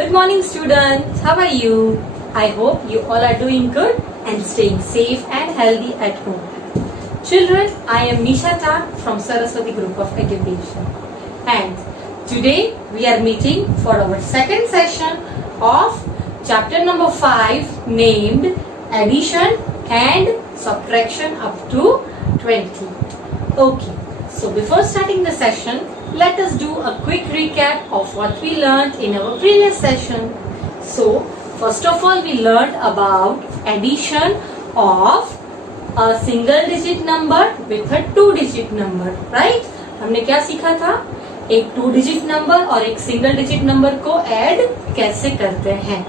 Good morning students, how are you? I hope you all are doing good and staying safe and healthy at home. Children, I am Nisha Tak from Saraswati Group of Education and today we are meeting for our second session of chapter number 5 named Addition and Subtraction up to 20. Okay, so before starting the session, let us do a quick recap of what we learned in our previous session. So, first of all, we learned about addition of a single digit number with a two digit number, right? हमने क्या सीखा था? एक two digit number और एक single digit number को add कैसे करते हैं.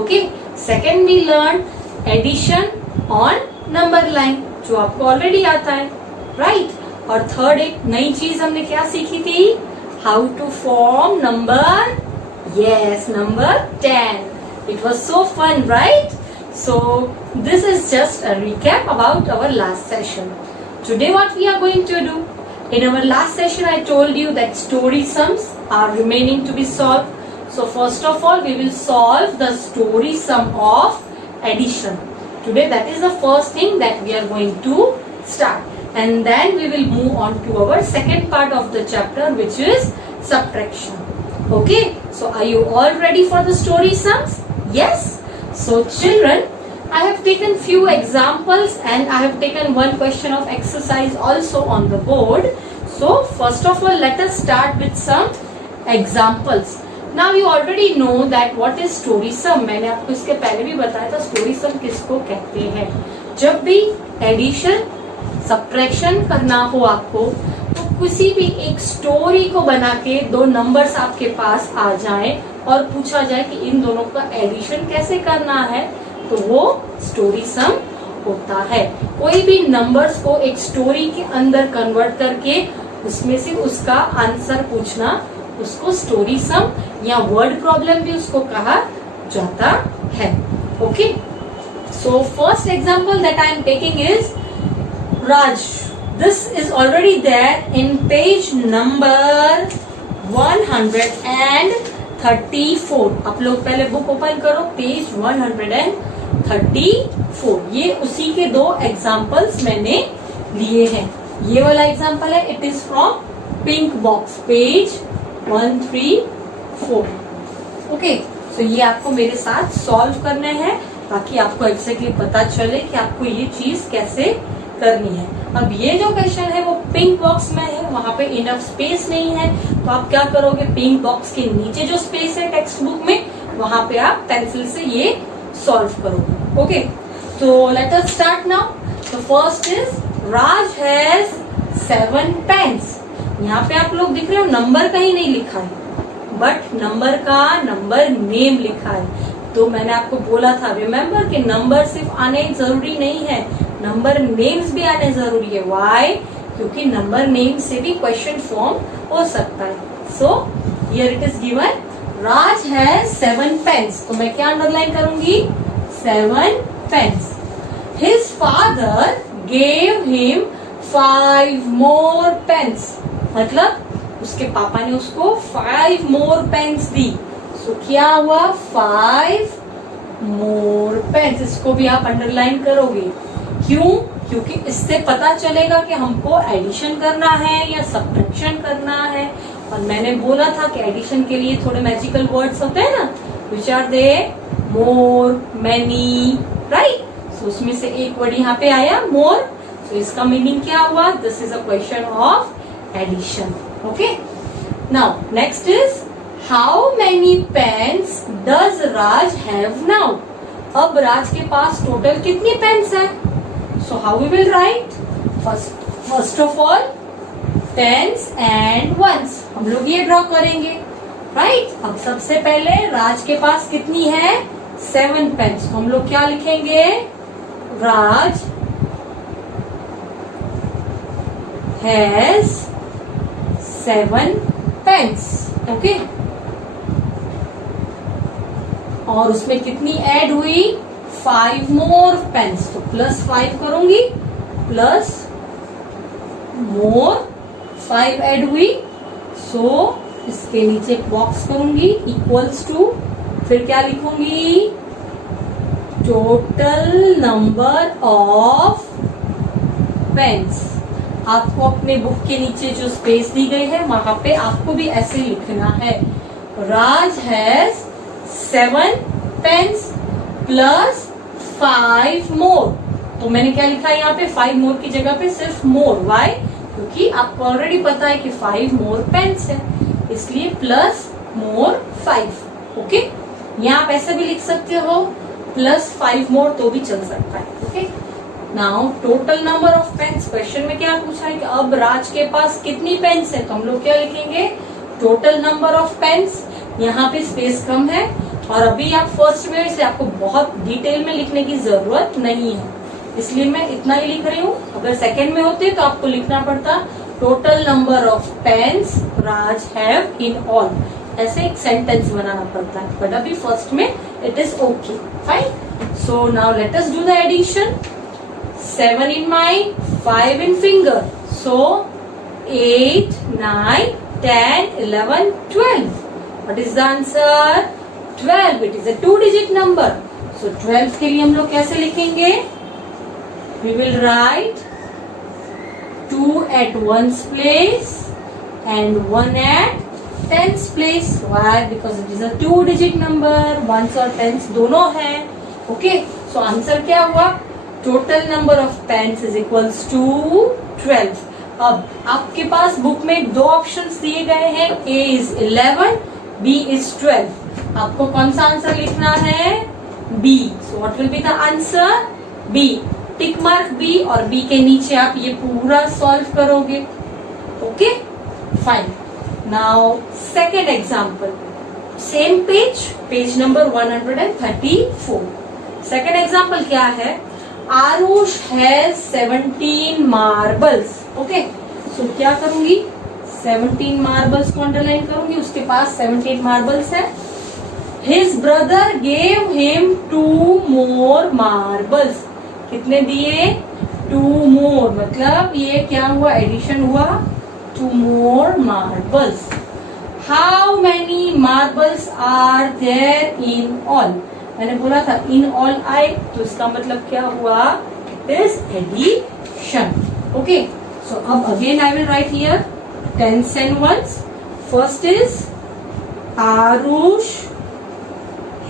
Okay, second we learn addition on number line जो आपको ऑलरेडी आता है, राइट? और थर्ड एक नई चीज हमने क्या सीखी थी? How to form number, yes, number 10. It was so fun, right? So this is just a recap about our last session. Today what we are going to do? In our last session, I told you that story sums are remaining to be solved. So first of all, we will solve the story sum of addition. Today, that is the first thing that we are going to start. And then we will move on to our second part of the chapter, which is subtraction. Okay, so are you all ready for the story sums? Yes. So children, I have taken few examples and I have taken one question of exercise also on the board. So first of all, let us start with some examples. Now you already know that what is story sum. मैंने आपको इसके पहले भी बताया था story sum किसको कहते हैं. जब भी एडिशन सब्ट्रैक्शन करना हो आपको, तो किसी भी एक स्टोरी को बना के दो नंबर्स आपके पास आ जाएं और पूछा जाए कि इन दोनों का एडिशन कैसे करना है, तो वो स्टोरी सम होता है. कोई भी नंबर्स को एक स्टोरी के अंदर कन्वर्ट करके उसमें से उसका आंसर पूछना, उसको स्टोरी सम या वर्ड प्रॉब्लम भी उसको कहा जाता है. Okay, so first example that I am taking is Raj. This is already there in page number 134. आप लोग पहले बुक ओपन करो, पेज 134. ये उसी के दो एग्जाम्पल्स मैंने लिए हैं. ये वाला एग्जाम्पल है, it is from pink box, page 134. Okay, so ये आपको मेरे साथ सॉल्व करने हैं ताकि आपको एग्जैक्टली पता चले कि आपको ये चीज कैसे करनी है. अब ये जो क्वेश्चन है वो पिंक बॉक्स में है, वहां पे इनफ स्पेस नहीं है, तो आप क्या करोगे? पिंक बॉक्स के नीचे जो स्पेस है टेक्स्ट बुक में, वहां पे आप पेंसिल से ये सॉल्व करोगे. ओके, तो let us start now. The first is Raj has 7 pens. यहाँ पे आप लोग दिख रहे हो नंबर कहीं नहीं लिखा है, बट नंबर का नंबर नेम लिखा है. तो मैंने आपको बोला था, रिमेम्बर कि नंबर सिर्फ आने जरूरी नहीं है, नंबर नेम्स भी आने जरूरी है. व्हाई? क्योंकि नंबर नेम से भी क्वेश्चन फॉर्म हो सकता है. So here it is given Raj has 7 pens. तो मैं क्या अंडरलाइन करूंगी? 7 pens. His father gave him 5 more pens. मतलब उसके पापा ने उसको 5 मोर पेन्स दी. सो क्या हुआ? 5 मोर पेन्स. इसको भी आप अंडरलाइन करोगे. क्यों? क्योंकि इससे पता चलेगा कि हमको एडिशन करना है या सब्ट्रैक्शन करना है. और मैंने बोला था कि एडिशन के लिए थोड़े मैजिकल वर्ड्स होते हैं ना, which are they? More, many, right? So उसमें से एक वर्ड यहाँ पे आया, मोर. सो इसका मीनिंग क्या हुआ? This is a question of addition. Okay, now next is how many pens does Raj have now. अब राज के पास टोटल कितनी पेन्स है? So how we will write? First of all, tens and ones. हम लोग ये ड्रॉ करेंगे, राइट? अब सबसे पहले राज के पास कितनी है? 7 पेन्स. हम लोग क्या लिखेंगे? राज has 7 पेन्स. ओके, और उसमें कितनी ऐड हुई? 5 मोर पेन्स. तो +5 करूंगी, प्लस मोर 5 ऐड हुई. सो इसके नीचे एक बॉक्स करूंगी, इक्वल्स टू फिर क्या लिखूंगी, टोटल नंबर ऑफ पेन्स। आपको अपने बुक के नीचे जो स्पेस दी गई है वहां पे आपको भी ऐसे लिखना है, राज हैज 7 पेन्स प्लस 5 मोर। तो मैंने क्या लिखा है यहाँ पे, 5 मोर की जगह पे सिर्फ मोर। वाई? क्योंकि आपको ऑलरेडी पता है कि 5 मोर पेन्स है, इसलिए प्लस मोर 5। ओके, यहाँ आप ऐसे भी लिख सकते हो प्लस 5 मोर, तो भी चल सकता है। Okay, now total number of pens. Question में क्या पूछा है कि अब राज के पास कितनी पेन्स है, तो हम लोग क्या लिखेंगे, टोटल नंबर ऑफ पेन्स। यहाँ पे स्पेस कम है और अभी आप फर्स्ट में, इसलिए आपको बहुत डिटेल में लिखने की जरूरत नहीं है, इसलिए मैं इतना ही लिख रही हूँ। अगर सेकंड में होते तो आपको लिखना पड़ता total number of pens Raj have in all, ऐसे एक सेंटेंस बनाना पड़ता है, बट अभी फर्स्ट में it is okay, fine. So now let us do the addition. 7 in mind, 5 in finger. So 8, 9, 10, 11, 12. What is the answer? 12. It is a 2-digit number. So 12 के लिए हम लोग कैसे लिखेंगे? We will write 2 at 1's place and 1 at 10's place. Why? Because it is a 2-digit number. 1s और 10s दोनों हैं. Okay. So answer क्या हुआ? Total number of pens is equals to 12। अब आपके पास बुक में दो ऑप्शंस दिए गए हैं, ए इज 11, बी इज 12। आपको कौन सा आंसर लिखना है? B. So what will be the answer? B. Tick mark B और बी के नीचे आप ये पूरा सॉल्व करोगे। Okay, fine. Now second example, same page number 134। Second example क्या है? Aarush has 17 marbles. Okay, so क्या करूंगी, 17 मार्बल्स को अंडरलाइन करूंगी, उसके पास 17 मार्बल्स है। His brother gave him 2 more marbles. कितने दिए? 2 मोर, मतलब ये क्या हुआ, एडिशन हुआ, 2 more marbles. How many marbles are there in all? मैंने बोला था इन ऑल आई, तो इसका मतलब क्या हुआ, इट इज एडिशन। ओके, सो अब again I will write here 10s and 1s. First is Aarush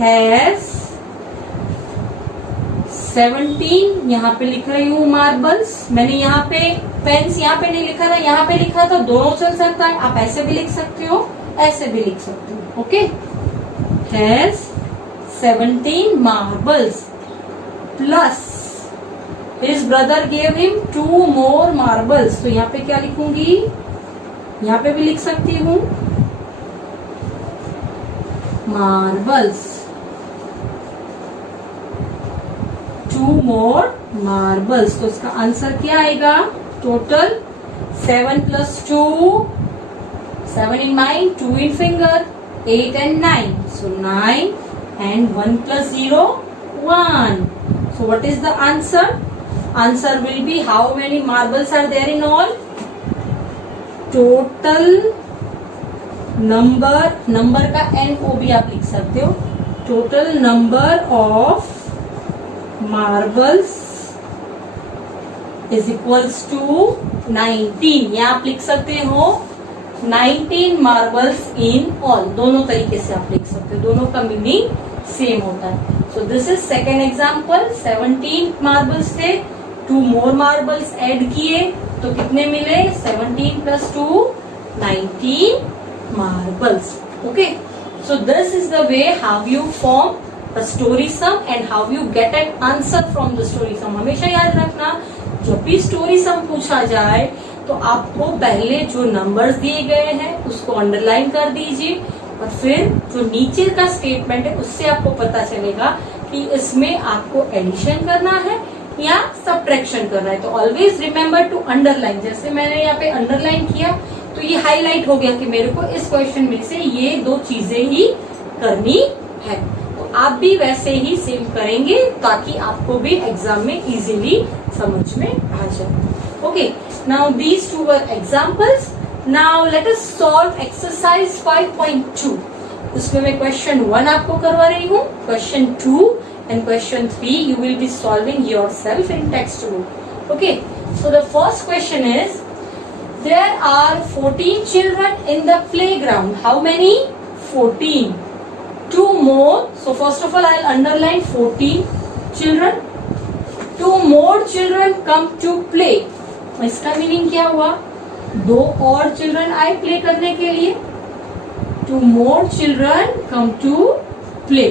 has 17, यहाँ पे लिख रही हूँ मार्बल्स। मैंने यहाँ पे पेन्स यहाँ पे नहीं लिखा था, यहाँ पे लिखा था, दोनों चल सकता है। आप ऐसे भी लिख सकते हो, ऐसे भी लिख सकते हो। Okay, has 17 marbles plus his brother gave him 2 more marbles. तो यहाँ पे क्या लिखूंगी, यहाँ पे भी लिख सकती हूँ marbles, 2 more marbles। तो इसका आंसर क्या आएगा, total 7 plus 2, 7 in mind, 2 in finger, 8 and 9, so 9 and 1 plus 0, 1. So what is the answer? Answer will be how many marbles are there in all? Total number का NO भी आप लिख सकते हो। Total number of marbles is equals to 19। यहाँ आप लिख सकते हो 19 marbles in all। दोनों तरीके से आप लिख सकते हो, दोनों का मीनिंग सेम होता है। सो this is second example. 17 marbles थे, 2 मोर मार्बल्स ऐड किए तो कितने मिले, 17 plus 2, 19 marbles। Okay, so this is the way how you form a story sum and how you get an answer from the story sum. हमेशा याद रखना, जब भी स्टोरी सम पूछा जाए तो आपको पहले जो नंबर्स दिए गए हैं उसको अंडरलाइन कर दीजिए और फिर जो नीचे का स्टेटमेंट है उससे आपको पता चलेगा कि इसमें आपको एडिशन करना है या सब्ट्रैक्शन करना है। तो ऑलवेज रिमेम्बर टू अंडरलाइन। जैसे मैंने यहाँ पे अंडरलाइन किया तो ये हाईलाइट हो गया कि मेरे को इस क्वेश्चन में से ये 2 चीजें ही करनी है। तो आप भी वैसे ही सेम करेंगे ताकि आपको भी एग्जाम में इजीली समझ में आ जाए। Okay, now these two were examples. Now let us solve exercise 5.2. उसमें मैं क्वेश्चन 1 आपको करवा रही हूँ, question 2 and question 3 you will be solving yourself in textbook. Okay, so the first question is, there are 14 children in the playground. How many? 14. 2 more. So first of all I'll underline 14 children. 2 more children come to play. इसका meaning क्या हुआ? 2 और children आए play करने के लिए. 2 more children come to play.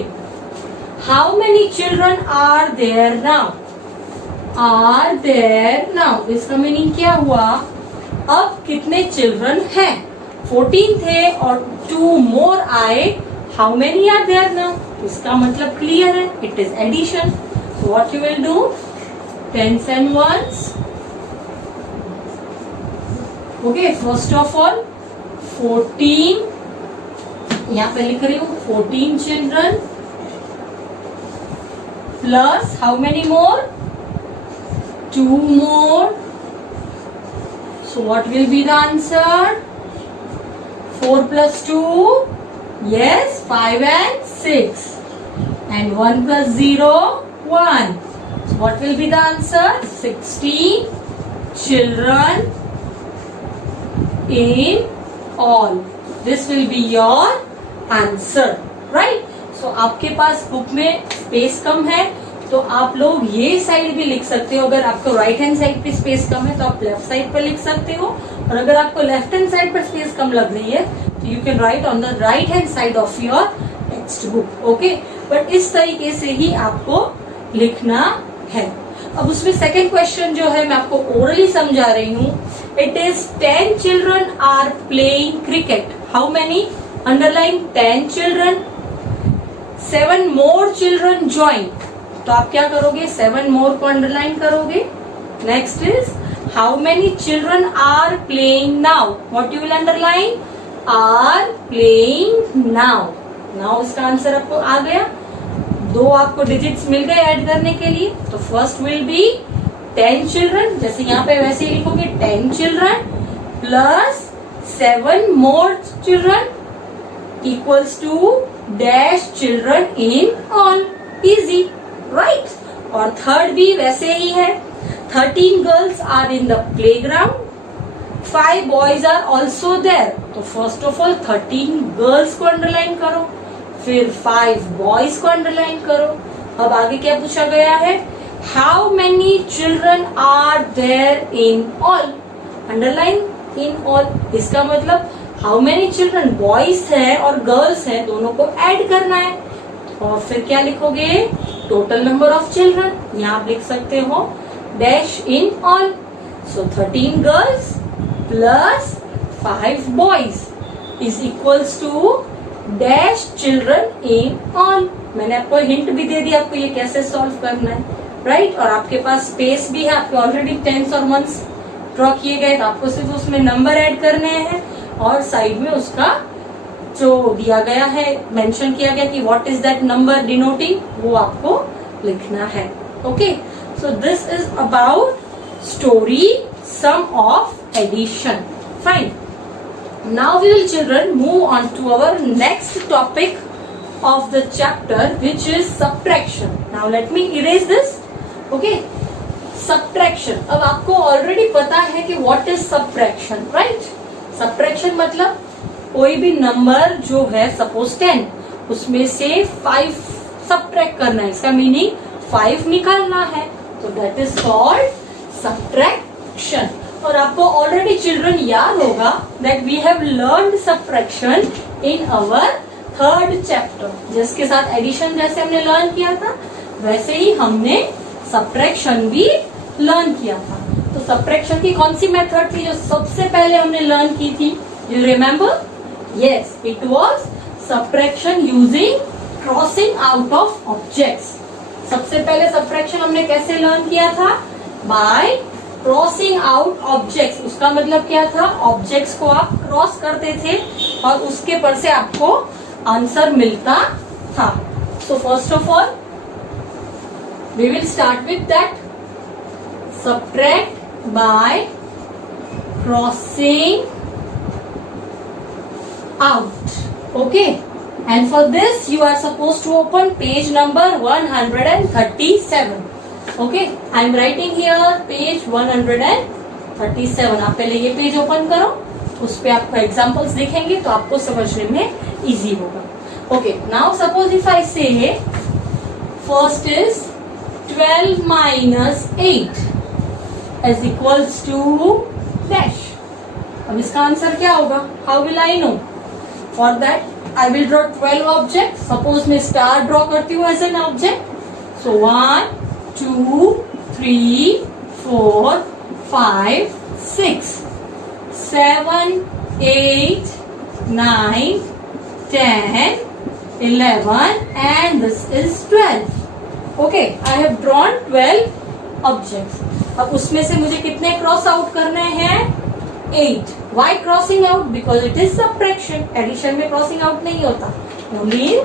How many children are there now? Are there now? इसका meaning क्या हुआ? अब कितने चिल्ड्रन हैं? 14 थे और 2 more आए. How many are there now? इसका मतलब क्लियर है, it is addition. So what you will do? Tens and ones. Okay, first of all 14, यहाँ पे लिख रही हूँ 14 children plus how many more? 2 more. So what will be the answer? 4 plus 2? Yes, 5 and 6. And 1 plus 0? 1. So what will be the answer? 16 children in all. This will be your answer. Right? So आपके पास book में space कम है तो आप लोग ये side भी लिख सकते हो. अगर आपको राइट हैंड साइड पे स्पेस कम है तो आप लेफ्ट साइड पर लिख सकते हो, और अगर आपको लेफ्ट हैंड साइड पर स्पेस कम लग रही है तो you can write on the right hand side of your text book. Okay, but इस तरीके से ही आपको लिखना है. अब उसमें सेकेंड क्वेश्चन जो है मैं आपको ओरली समझा रही हूँ. It is 10 children are playing cricket. How many? Underline 10 children. 7 more children join. तो आप क्या करोगे? 7 मोर को अंडरलाइन करोगे. Next is how many children are playing now. What you will underline? Are playing now. Now इसका answer आपको आ गया. 2 आपको डिजिट्स मिल गए ऐड करने के लिए. तो फर्स्ट विल बी 10 चिल्ड्रन, जैसे यहाँ पे वैसे ही लिखोगे 10 children plus 7 more children equals to dash children in all. Easy, right? और थर्ड भी वैसे ही है. 13 girls are in the playground. 5 boys are also there. तो फर्स्ट ऑफ ऑल 13 गर्ल्स को अंडरलाइन करो, फिर 5 बॉयज को अंडरलाइन करो. अब आगे क्या पूछा गया है? How many children are there in all. Underline in all. इसका मतलब हाउ मेनी चिल्ड्रन बॉयज है और गर्ल्स है, दोनों को ऐड करना है. और फिर क्या लिखोगे? Total number of children. यहाँ आप लिख सकते हो dash in all. So 13 girls plus 5 boys is equals to dash children in all. मैंने आपको हिंट भी दे दिया आपको ये कैसे सॉल्व करना है, राइट? और आपके पास स्पेस भी है. आपके ऑलरेडी टेंस और वंस ड्रॉ किए गए, तो आपको सिर्फ उसमें नंबर ऐड करने हैं और साइड में उसका जो दिया गया है, मेंशन किया गया कि what is that number denoting, वो आपको लिखना है. Okay, so this is about story sum of addition. Fine. Now we will children move on to our next topic of the chapter, which is subtraction. Now let me erase this. Okay, subtraction. अब आपको already पता है कि what is subtraction, right? Subtraction मतलब कोई भी number जो है सपोज 10, उसमें से 5 subtract करना है. इसका मीनिंग 5 निकालना है. तो that is called subtraction. और आपको ऑलरेडी चिल्ड्रन याद होगा that we have learned subtraction in our third chapter. जिसके साथ एडिशन जैसे हमने लर्न किया था वैसे ही हमने सब्ट्रैक्शन भी लर्न किया था. तो सब्ट्रैक्शन की कौन सी मेथड थी जो सबसे पहले हमने लर्न की थी? You remember? Yes, it was subtraction using crossing out of objects. सबसे पहले सब्ट्रैक्शन हमने कैसे लर्न किया था? Bye crossing out objects. उसका मतलब क्या था? ऑब्जेक्ट्स को आप क्रॉस करते थे और उसके पर से आपको आंसर मिलता था. So first of all we will start with that. Subtract by crossing out. Okay, And for this you are supposed to open page number 137. Okay, I am writing here page 137. आप पहले ये page open करो, उस पे आपको examples दिखेंगे तो आपको समझने में इजी होगा. Okay, now suppose if I say first is 12 minus 8 is equals to dash. अब इसका आंसर क्या होगा? How will I know? For that I will draw 12 objects. Suppose मैं स्टार ड्रॉ करती हूँ as an object. So 1, 2, 3, 4, 5, 6, 7, 8, 9, 10, 11 and this is 12. Okay, I have drawn 12 objects. अब उसमें से मुझे कितने क्रॉस आउट करने हैं? 8. Why crossing out? Because it is subtraction. Addition में crossing out नहीं होता. Only in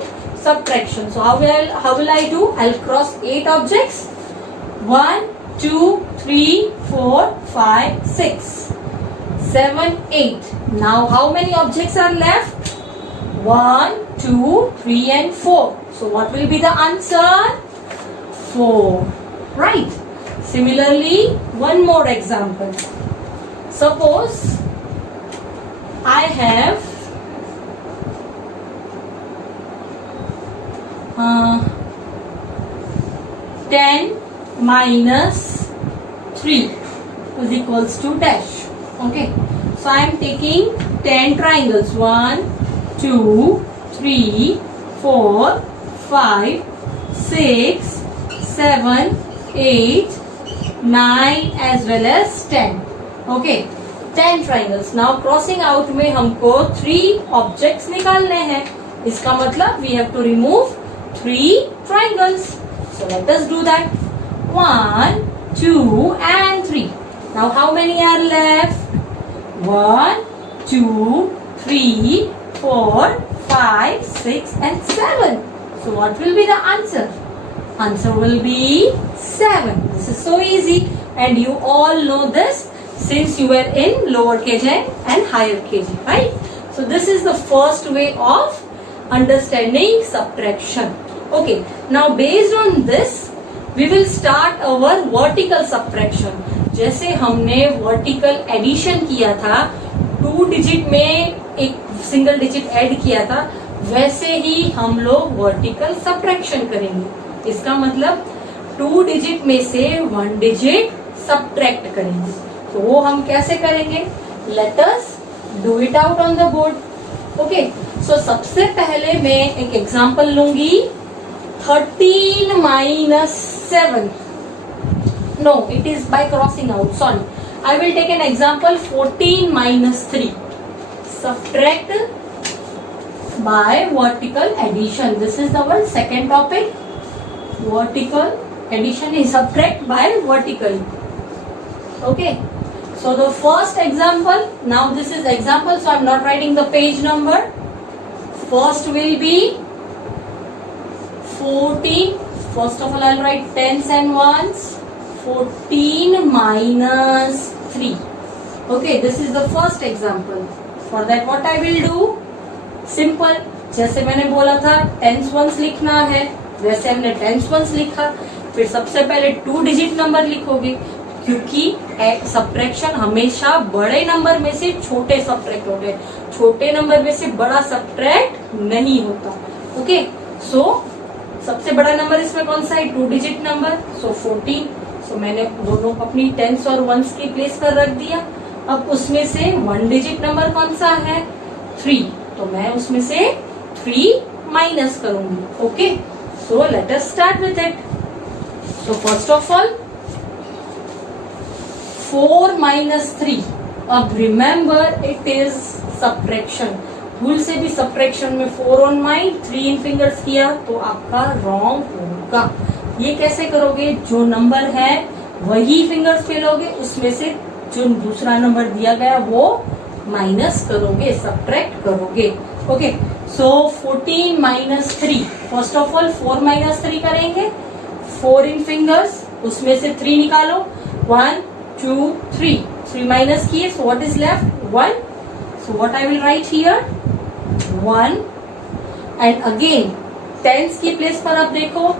subtraction. So how will I do? I'll cross 8 objects. 1, 2, 3, 4, 5, 6, 7, 8. Now how many objects are left? 1, 2, 3 and 4. So what will be the answer? 4. Right. Similarly, one more example. Suppose I have 10 minus 3 is equals to dash. Okay, so I am taking 10 triangles. 1, 2, 3, 4, 5, 6, 7, 8, 9 as well as 10. Okay, 10 triangles. Now crossing out में हमको 3 objects निकालने हैं. इसका मतलब we have to remove 3 triangles. So let us do that. 1, 2 and 3. Now how many are left? 1, 2, 3, 4, 5, 6 and 7. So what will be the answer? Answer will be 7. This is so easy and you all know this since you were in lower KG and higher KG, right? So this is the first way of understanding subtraction. Okay, now based on this we will start our vertical subtraction. जैसे हमने vertical addition किया था, 2 digit में एक single digit add किया था, वैसे ही हम लोग vertical subtraction करेंगे. इसका मतलब 2 digit में से 1 digit subtract करेंगे. तो वो हम कैसे करेंगे? Let us do it out on the board. Okay, so सबसे पहले मैं एक एग्जाम्पल लूंगी. 13 minus 7. No, it is by crossing out. Sorry, I will take an example. 14 minus 3. Subtract by vertical addition. This is our second topic. Vertical addition is subtract by vertical. Okay. So the first example, now this is example, so I am not writing the page number. First will be 14. First of all, I will write tens and ones. 14 minus 3. Okay, this is the first example. For that what I will do? Simple. जैसे मैंने बोला था tens ones लिखना है, वैसे हमने tens ones लिखा. फिर सबसे पहले 2 digit नंबर लिखोगे, क्योंकि सब्ट्रैक्शन हमेशा बड़े नंबर में से छोटे सब्ट्रैक्ट होते हैं, छोटे नंबर में से बड़ा सब्ट्रैक्ट नहीं होता. ओके, सो सबसे बड़ा नंबर इसमें कौन सा है? 2 डिजिट नंबर. सो 14. सो मैंने दोनों अपनी टेंस और वंस की प्लेस पर रख दिया. अब उसमें से 1 डिजिट नंबर कौन सा है? 3. तो मैं उसमें से 3 माइनस करूंगी. Okay, so let us start with it. So first of all 4 minus 3. अब रिमेम्बर इट इज सब्ट्रैक्शन. भूल से भी सब्ट्रैक्शन में 4 ऑन माइंड 3 इन फिंगर्स किया तो आपका रॉन्ग होगा. ये कैसे करोगे? जो नंबर है वही फिंगर्स पे लोगे, उसमें से जो दूसरा नंबर दिया गया वो माइनस करोगे, सब्ट्रैक्ट करोगे. Okay, so 14 minus 3. First of all 4 minus 3 करेंगे. 4 इन फिंगर्स, उसमें से 3 निकालो. 1 2 3. 3 minus किए, so what is left? 1. So what I will write here? 1 and again tens की प्लेस पर आप देखो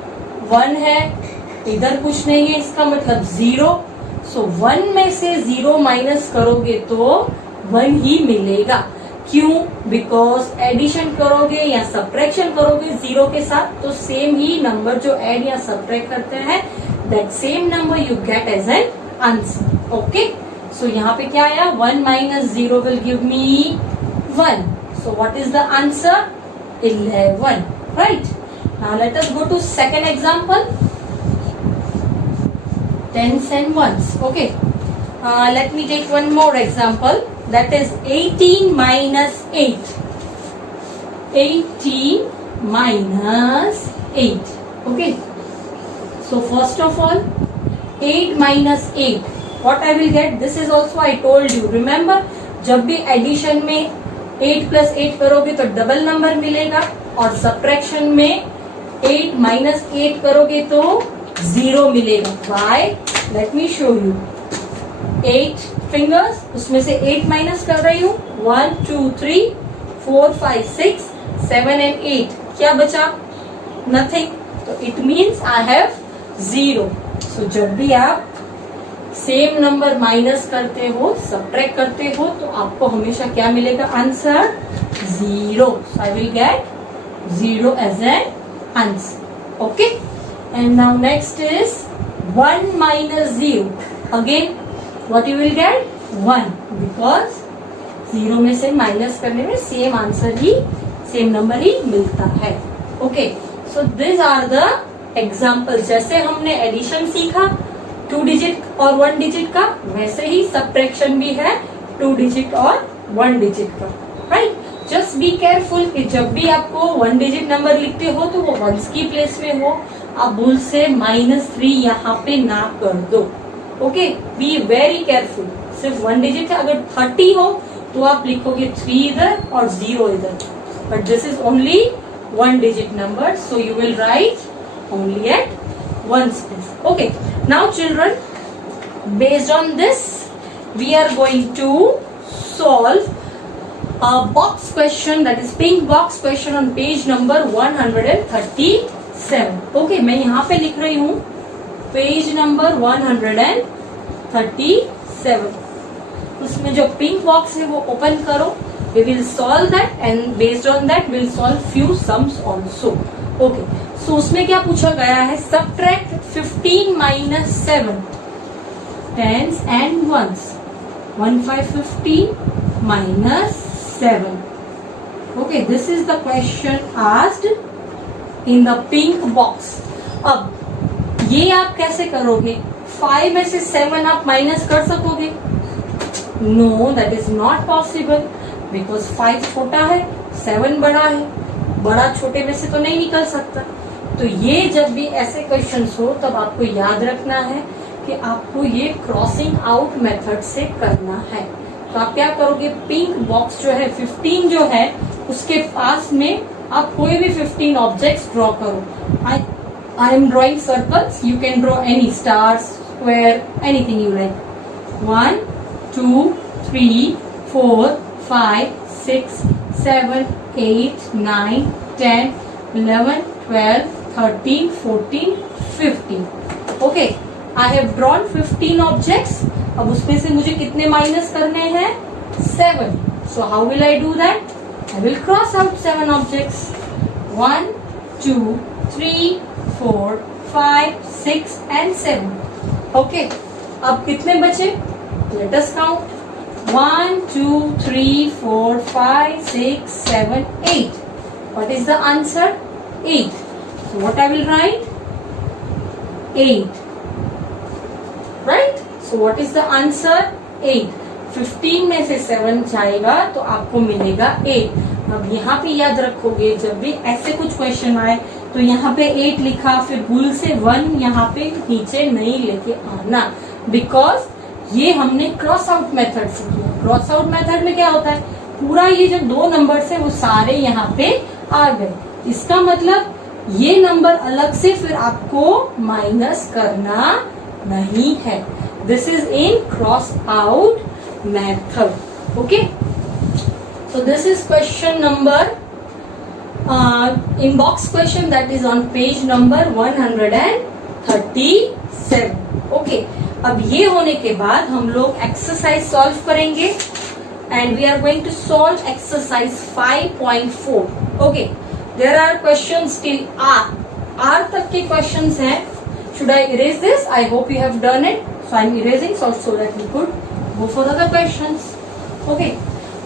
1 है, इधर कुछ नहीं है, इसका मतलब 0। सो 1 में से 0 माइनस करोगे तो 1 ही मिलेगा। क्यों? बिकॉज एडिशन करोगे या सब्ट्रैक्शन करोगे 0 के साथ तो सेम ही नंबर जो ऐड या सब्ट्रैक्ट करते हैं that same number you get as an answer. Okay, so यहाँ पे क्या आया? 1 minus 0 will give me 1. So what is the answer? 11. Right? Now let us go to second example. Tens and ones. Okay. Let me take one more example. That is 18 minus 8. 18 minus 8. Okay. So first of all, 8 minus 8. What I will get? This is also I told you. Remember, जब भी addition में 8 plus 8 करोगे तो double number मिलेगा और subtraction में 8 minus 8 करोगे तो 0 मिलेगा। Why? Let me show you. 8 fingers, उसमें से 8 माइनस कर रही हूँ। 1 2 3 4 5 6 7 and 8 क्या बचा? नथिंग। तो इट मीन्स आई हैव 0। सो जब भी आप सेम नंबर माइनस करते हो, सब्ट्रैक्ट करते हो तो आपको हमेशा क्या मिलेगा? Answer 0. So I will get 0 as an answer. Okay, and now next is 1 minus 0. Again, what you will get? 1. Because 0 में से माइनस करने में सेम आंसर ही, सेम नंबर ही मिलता है। Okay, so this are the example. जैसे हमने एडिशन सीखा 2 डिजिट और 1 डिजिट का, वैसे ही सब्ट्रैक्शन भी है 2 डिजिट और 1 डिजिट का। राइट? जस्ट बी केयरफुल कि जब भी आपको 1 डिजिट नंबर लिखते हो तो वो वंस की प्लेस में हो, आप भूल से -3 यहाँ पे ना कर दो। Okay, be very careful. सिर्फ 1 डिजिट है, अगर 30 हो तो आप लिखोगे 3 इधर और 0 इधर, but this is only 1 digit number, so you will write only at 1 space. Okay, now children, based on this we are going to solve a box question, that is pink box question on page number 137. Okay, मैं यहाँ पे लिख रही हूँ page number 137। उसमें जो pink box है वो ओपन करो। We will solve that and based on that we will solve few sums also. Okay, so उसमें क्या पूछा गया है? Subtract 15 minus 7 tens and ones. 1 5 15 minus 7. Okay, this is the question asked in the pink box. अब ये आप कैसे करोगे? 5 में से 7 आप माइनस कर सकोगे? No, that is not possible because 5 छोटा है, 7 बड़ा है। बड़ा छोटे में से तो नहीं निकल सकता। तो ये जब भी ऐसे क्वेश्चंस हो तब आपको याद रखना है कि आपको ये क्रॉसिंग आउट मेथड से करना है। तो आप क्या करोगे? पिंक बॉक्स जो है 15 जो है उसके पास में आप कोई भी 15 ऑब्जेक्ट्स ड्रॉ करो। I am drawing circles, you can draw any stars, square, anything you like. 1 2 3 4 5 6 7 8 9 10 11 12 13 14 15। Okay, I have drawn 15 objects. अब उसमें से मुझे कितने माइनस करने हैं? 7. So how will I do that? I will cross out 7 objects. 1 2 3 4 5 6 and 7. Okay, अब कितने बचे? Let us count. 1 2 3 4 5 6 7 8. What is the answer? 8. So what I will write? 8. Right? So what is the answer? 8. 15 में से 7 जाएगा तो आपको मिलेगा 8। अब यहाँ पे याद रखोगे जब भी ऐसे कुछ क्वेश्चन आए तो यहाँ पे 8 लिखा, फिर भूल से 1 यहाँ पे नीचे नहीं लेके आना, बिकॉज ये हमने क्रॉस आउट मेथड से किया। क्रॉस आउट मेथड में क्या होता है? पूरा ये जो 2 नंबर है वो सारे यहाँ पे आ गए। इसका मतलब ये नंबर अलग से फिर आपको माइनस करना नहीं है। This is in cross out method. Okay, so this is question number in box question that is on page number 137. Okay, अब ये होने के बाद हम लोग एक्सरसाइज सॉल्व करेंगे and we are going to solve exercise 5.4. Okay, there are questions till R तक के questions हैं. Should I erase this? I hope you have done it. So I am erasing so that we could go for other questions. Okay,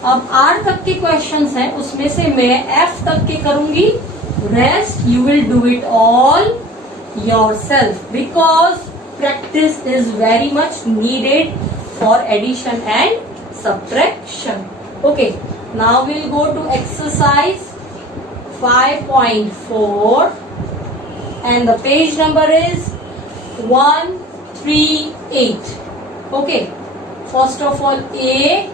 अब R तक के questions हैं, उसमें से मैं F तक के करूंगी. Rest you will do it all yourself because practice is very much needed for addition and subtraction. Okay, now we'll go to exercise 5.4 and the page number is 138. Okay, first of all A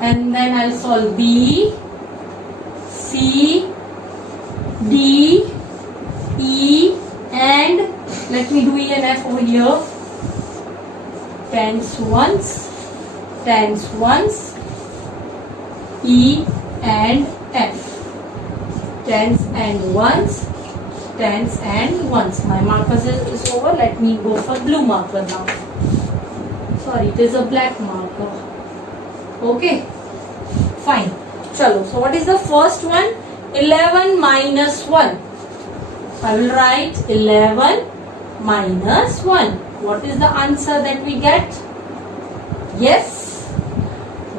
and then I'll solve B, C, D, E and let me do E and F over here. Tens ones, E and F. Tens and ones. My markers is over. Let me go for blue marker now. Sorry, it is a black marker. Okay, fine. Chalo. So what is the first one? 11 minus 1. I will write 11 minus 1. What is the answer that we get? Yes,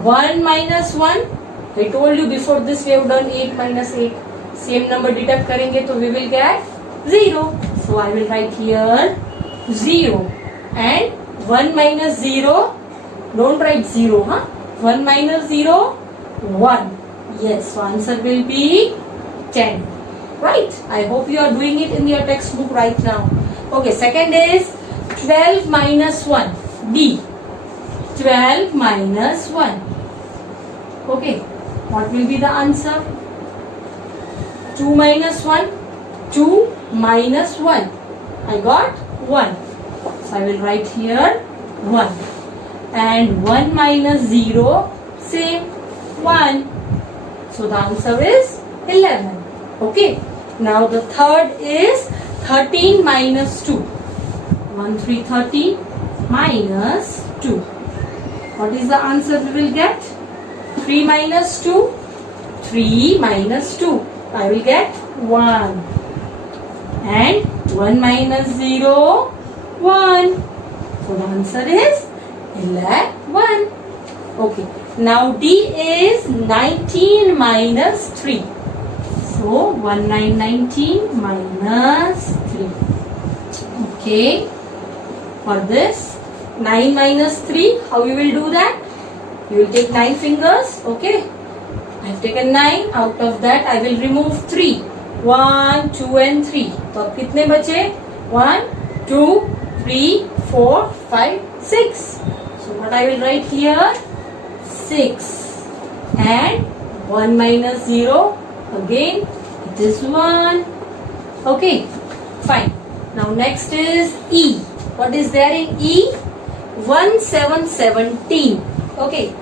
1 minus 1. I told you before this we have done 8 minus 8. Same number deduct करेंगे तो we will get 0. So I will write here 0 and 1 minus 0. Don't write 0, huh? 1 minus 0, 1. Yes, so answer will be 10. Right? I hope you are doing it in your textbook right now. Okay, second is 12 minus 1. D. 12 minus 1. Okay, what will be the answer? 2 minus 1. 2 minus 1. I got 1. So I will write here 1. And 1 minus 0, same 1. So the answer is 11. Okay. Now the third is 13 minus 2. 1, 3, 13 minus 2. What is the answer we will get? 3 minus 2. 3 minus 2. I will get 1. And 1 minus 0, 1. So the answer is 11. Okay. Now D is 19 minus 3. So 19 minus 3. Okay. For this 9 minus 3, how you will do that? You will take 9 fingers. Okay. I have taken 9. Out of that I will remove 3. 1, 2 and 3. तो अब कितने बचे? 1, 2, 3, 4, 5, 6. So what I will write here? 6. And 1 minus 0. Again it is 1. Okay, fine. Now next is E. What is there in E? 1, 7, 17. Okay.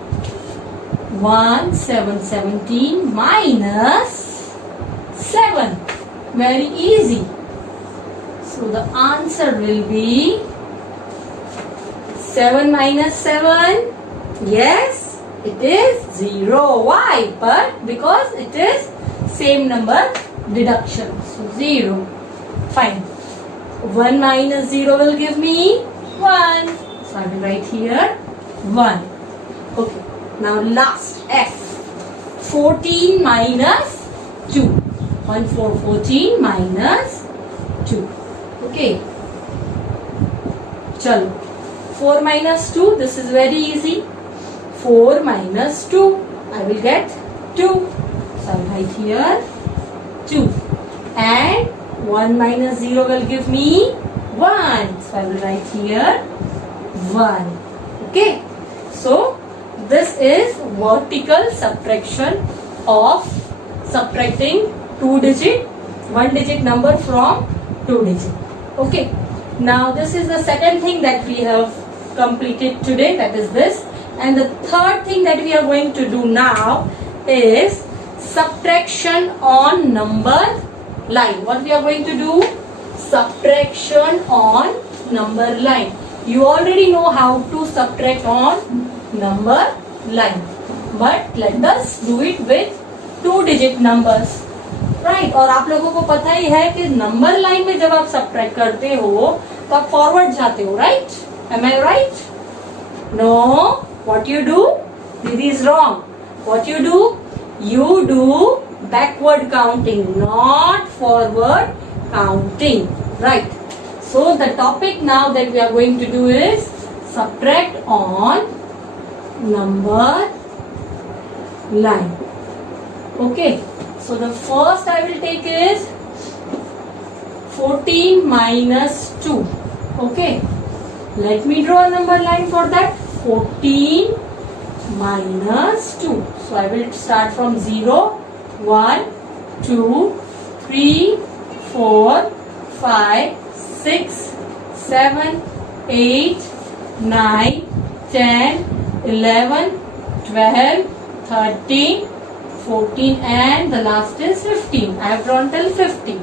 1, 7, 17 minus 7. Very easy. So the answer will be 7 minus 7. Yes, it is 0. Why? But because it is same number deduction. So 0. Fine. 1 minus 0 will give me 1. So I will write here 1. Okay. Now last F. 14 minus 2. 1, 4, 14 minus 2. Okay. Chalo. 4 minus 2. This is very easy. 4 minus 2. I will get 2. So I will write here 2. And 1 minus 0 will give me 1. So I will write here 1. Okay. So this is vertical subtraction of subtracting 1-digit number from 2-digit. Okay. Now this is the second thing that we have completed today, that is this. And the third thing that we are going to do now is subtraction on number line. What we are going to do? Subtraction on number line. You already know how to subtract on number line, but let us do it with 2-digit numbers, right? और आप लोगों को पता ही है कि number line में जब आप सब्ट्रैक्ट करते हो तो आप फॉरवर्ड जाते हो, right? Am I right? No. What you do? This is wrong. What you do? You do backward counting, not forward counting, right? So the topic now that we are going to do is subtract on number line. Okay. So the first I will take is 14 minus 2. Okay. Let me draw a number line for that. 14 minus 2. So I will start from 0, 1, 2, 3, 4, 5, 6, 7, 8, 9, 10, 11, 12, 13, 14 and the last is 15. I have drawn till 15.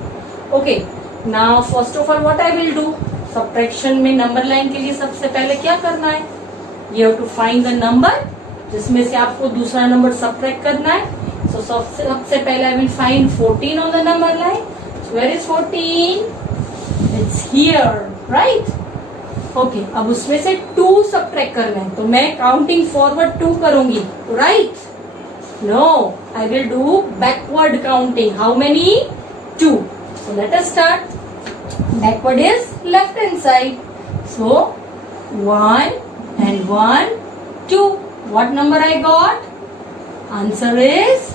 Okay. Now first of all what I will do? Subtraction में number line के लिए सबसे पहले क्या करना है? You have to find the number जिसमें से आपको दूसरा नंबर subtract करना है. So सबसे पहले I will find 14 on the number line. So where is 14? It's here, right? Okay. अब उसमें से 2 subtract करना है तो मैं counting forward 2 करूंगी, right? No, I will do backward counting. How many? 2. So let us start. Backward is left hand side. So 1 and 1, 2. What number I got? Answer is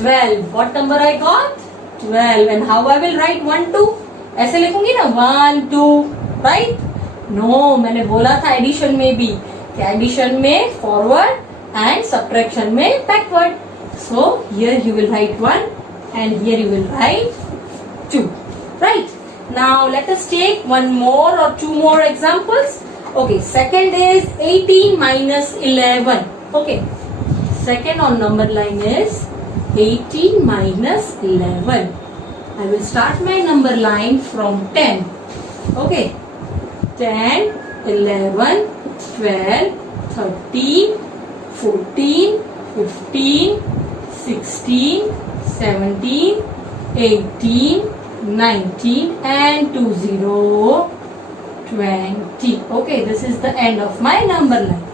12. What number I got? 12. And how I will write 1, 2? ऐसे लिखूंगी ना 1, 2, right? No, मैंने बोला था addition में भी कि addition में फॉरवर्ड and subtraction में backward. So here you will write 1 and here you will write 2, right? Now let us take one more or 2 more examples. Okay, second is 18 minus 11. Okay, second on number line is 18 minus 11. I will start my number line from 10. Okay, 10, 11, 12, 13, 14, 15, 16, 17, 18, 19 and 20, 20. Okay, this is the end of my number line.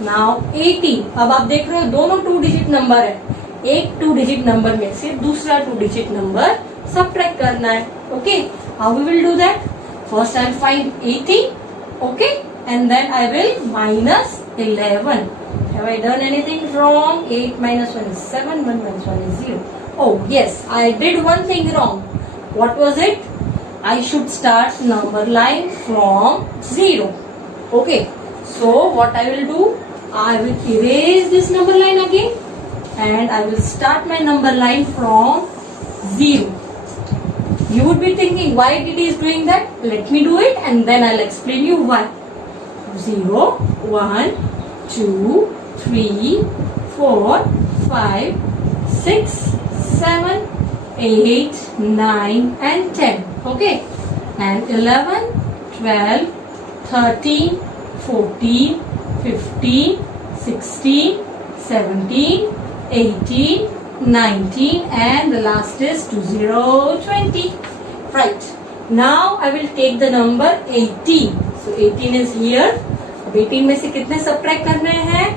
Now 18. अब आप देख रहे हो दोनों 2-digit number है. एक 2-digit number में से दूसरा 2-digit नंबर subtract करना है. Okay, how we will do that? First I will find 18. Okay, and then I will minus 11. Have I done anything wrong? 8 minus 1 is 7, 1 minus 1 is 0. Oh yes, I did one thing wrong. What was it? I should start number line from 0. Okay, so what I will do? I will erase this number line again and I will start my number line from 0. You would be thinking why it is doing that? Let me do it and then I'll explain you why. 0, 1, 2, 3, 4, 5, 6, 7, 8, 9 and 10. Okay, and 11, 12, 13, 14, 15, 16, 17, 18, 19 and the last is 20. Right. Now I will take the number 18. So 18 is here. अब 18 में से कितने subtract करने हैं?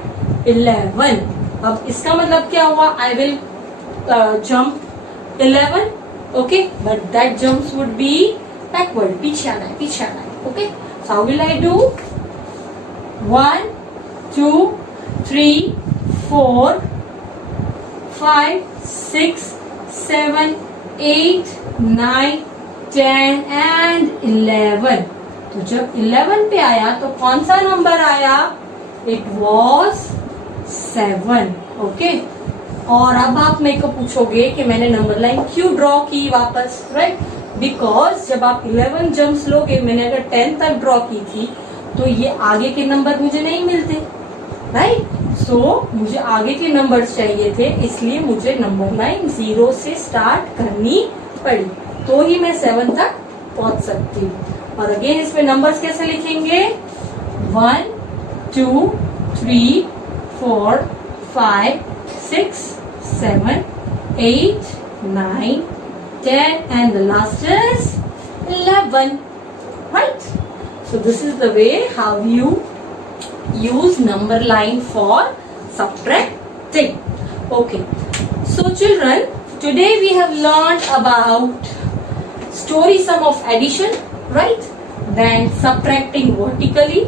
11. अब इसका मतलब क्या हुआ? I will jump 11. Okay, but that jumps would be backward. पीछे आना है, पीछे आना है. Okay. So how will I do? 1, 2, 3, 4, 5, 6, 7, 8, 9, 10 and 11. तो जब 11 पे आया तो कौन सा नंबर आया? It was 7. ओके, और अब आप मेरे को पूछोगे कि मैंने नंबर लाइन क्यों ड्रॉ की वापस, राइट? बिकॉज जब आप 11 जम्प्स लोगे, मैंने अगर 10 तक ड्रॉ की थी तो ये आगे के नंबर मुझे नहीं मिलते, राइट? सो मुझे आगे के नंबर्स चाहिए थे, इसलिए मुझे नंबर लाइन 0 से स्टार्ट करनी पड़ी, तो ही मैं 7 तक पहुंच सकती हूँ। और अगेन इसमें नंबर्स कैसे लिखेंगे? 1 2 3 4 5 6 7 8 9 10 and the last is 11, right? So this is the way how you use number line for subtracting. Okay, so children, today we have learned about story sum of addition, right? Then subtracting vertically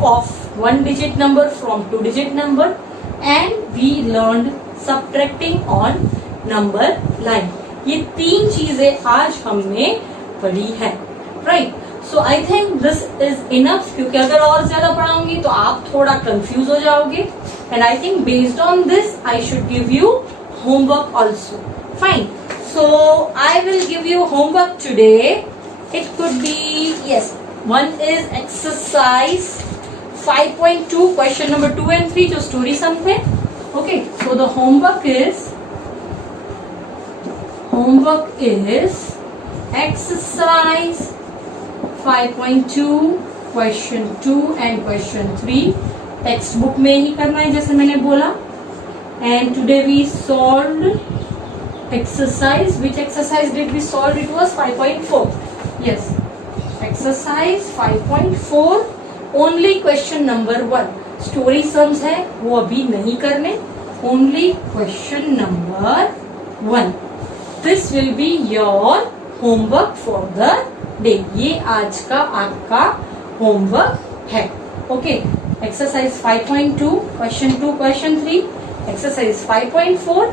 of one digit number from two digit number, and we learned subtracting on number line. ये 3 चीजें आज हमने पढ़ी है, right? So I think this is enough, क्योंकि अगर और ज्यादा पढ़ाऊंगी तो आप थोड़ा कंफ्यूज हो जाओगे, and I think based on this I should give you homework also. Fine, so I will give you homework today. It could be, yes, one is exercise 5.2 question number 2 and 3 जो story sum थे. Okay, so the homework is exercise 5.2 question 2 and question 3. Text book में ही करना है जैसे मैंने बोला. And today we solved exercise. Which exercise did we solve? It was 5.4. Yes, exercise 5.4. Only question number 1. Story sums है वो अभी नहीं करने. Only question number 1. This will be your homework for the day. ये आज का आपका होमवर्क है. Okay, exercise 5.2 question 2 question 3, exercise 5.4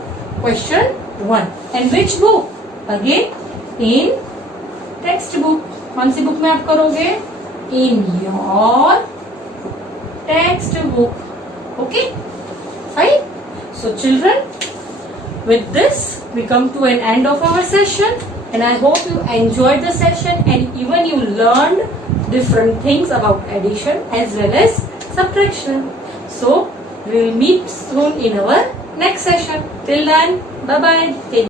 question 1. And which book? Again in text book. कौन सी बुक में आप करोगे? In your text book. Okay, fine. So children, with this we come to an end of our session, and I hope you enjoyed the session and even you learned different things about addition as well as subtraction. So we will meet soon in our next session. Till then, bye bye.